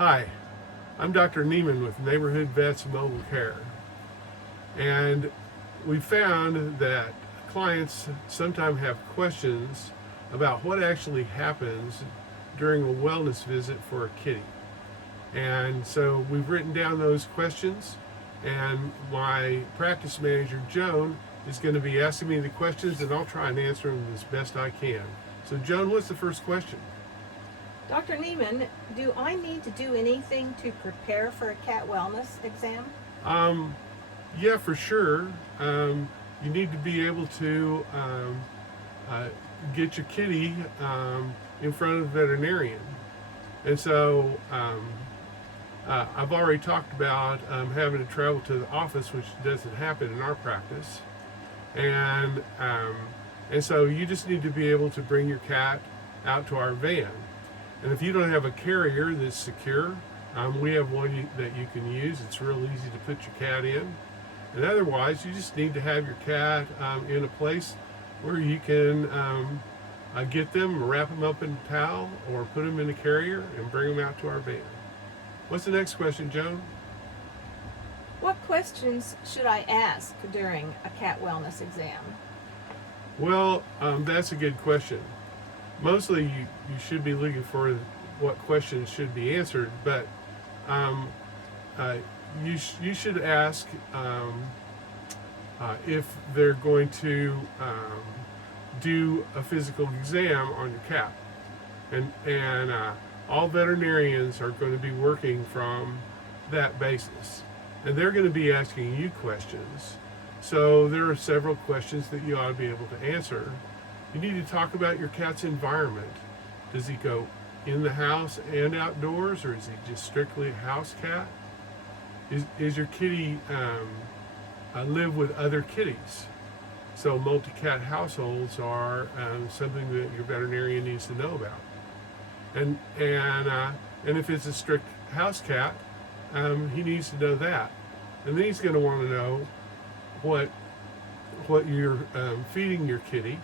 Hi, I'm Dr. Neiman with Neighborhood Vets Mobile Care, and we found that clients sometimes have questions about what actually happens during a wellness visit for a kitty. And so we've written down those questions, and my practice manager, Joan, is going to be asking me the questions, and I'll try and answer them as best I can. So, Joan, what's the first question? Dr. Neiman, do I need to do anything to prepare for a cat wellness exam? Yeah, for sure. You need to be able to get your kitty in front of the veterinarian. And so I've already talked about having to travel to the office, which doesn't happen in our practice. And so you just need to be able to bring your cat out to our van. And if you don't have a carrier that's secure, we have one that you can use. It's real easy to put your cat in. And otherwise, you just need to have your cat in a place where you can get them, wrap them up in a towel, or put them in a carrier and bring them out to our van. What's the next question, Joan? What questions should I ask during a cat wellness exam? Well, that's a good question. Mostly you should be looking for what questions should be answered, but you should ask if they're going to do a physical exam on your cat. And all veterinarians are going to be working from that basis. And they're going to be asking you questions. So there are several questions that you ought to be able to answer. You need to talk about your cat's environment. Does he go in the house and outdoors, or is he just strictly a house cat? Is your kitty live with other kitties? So multi-cat households are something that your veterinarian needs to know about. And if it's a strict house cat, he needs to know that. And then he's going to want to know what you're feeding your kitty,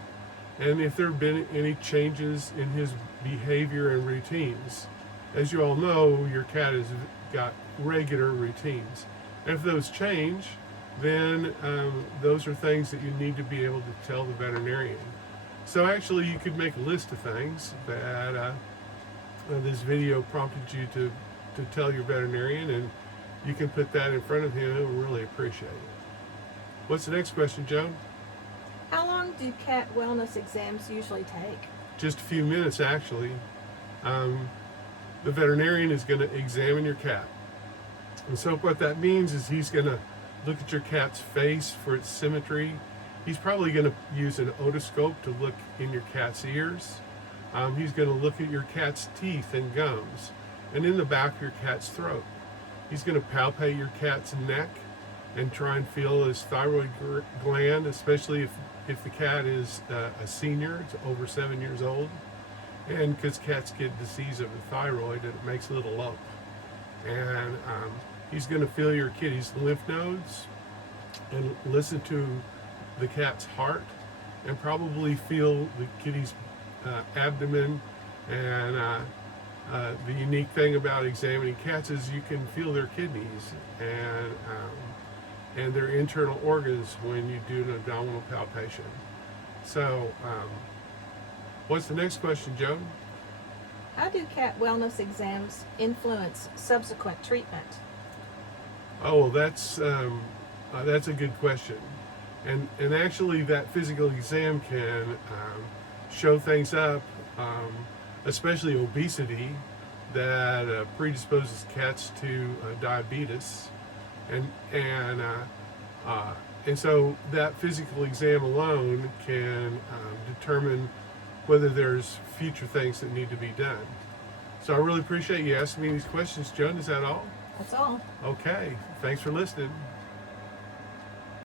and if there have been any changes in his behavior and routines. As you all know, your cat has got regular routines. And if those change, then those are things that you need to be able to tell the veterinarian. So actually, you could make a list of things that this video prompted you to tell your veterinarian, and you can put that in front of him. He'll really appreciate it. What's the next question, Joan? How long do cat wellness exams usually take? Just a few minutes, actually. The veterinarian is going to examine your cat. And so what that means is he's going to look at your cat's face for its symmetry. He's probably going to use an otoscope to look in your cat's ears. He's going to look at your cat's teeth and gums, and in the back of your cat's throat. He's going to palpate your cat's neck and try and feel his thyroid gland, especially if the cat is a senior, it's over 7 years old. And because cats get disease of the thyroid, and it makes a little lump. And he's going to feel your kitty's lymph nodes and listen to the cat's heart, and probably feel the kitty's abdomen. And the unique thing about examining cats is you can feel their kidneys and their internal organs when you do an abdominal palpation. So, what's the next question, Joan? How do cat wellness exams influence subsequent treatment? Oh, that's a good question. And actually, that physical exam can show things up, especially obesity, that predisposes cats to diabetes. And so that physical exam alone can determine whether there's future things that need to be done. So I really appreciate you asking me these questions, Joan. Is that all? That's all. Okay. Thanks for listening.